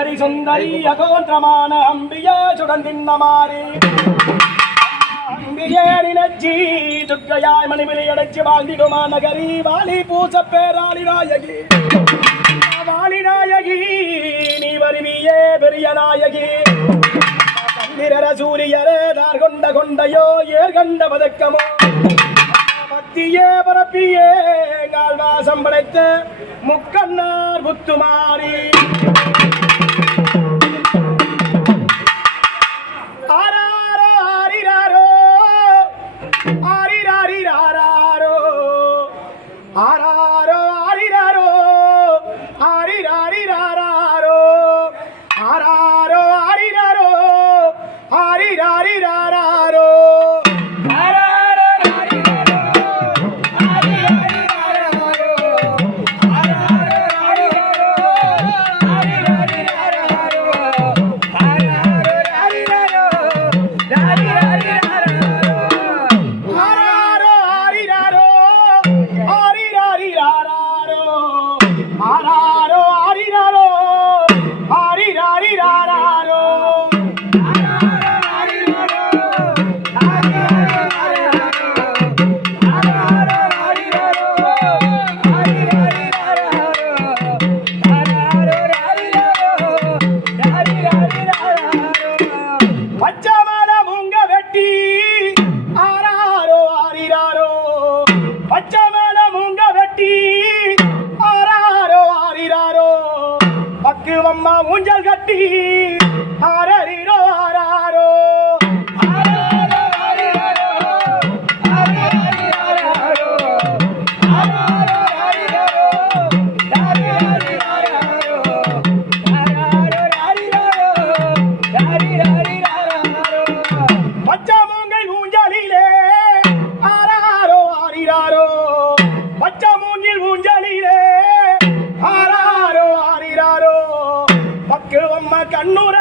பரிசுந்தரி அகோத்திரமான அம்பியா சுடந்திந்த மாறி. அம்பியே நினைச்சி துக்கையாய் மணிவிலி அடைச்சி வாழ்ந்திடுமா நகரி. வாலி பூச பேராளி நாயகி. வாலி நாயகி நீ வருவியே பெரிய நாயகி. சந்திரர சூரியரே தார் பத்தியே பரப்பியே கால்வாசம் படைத்த முக்கண்ணார் புத்துமாரி அக்கு அம்மா ஊஞ்சல் கட்டி ஆரோ കണ്ണൂർ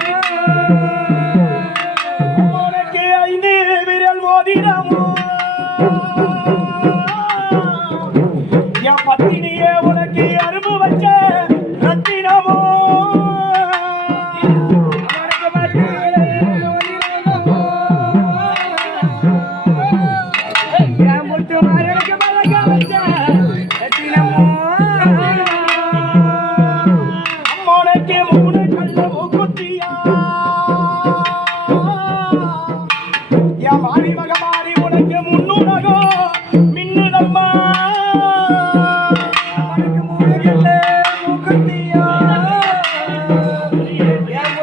Thank you. Yeah.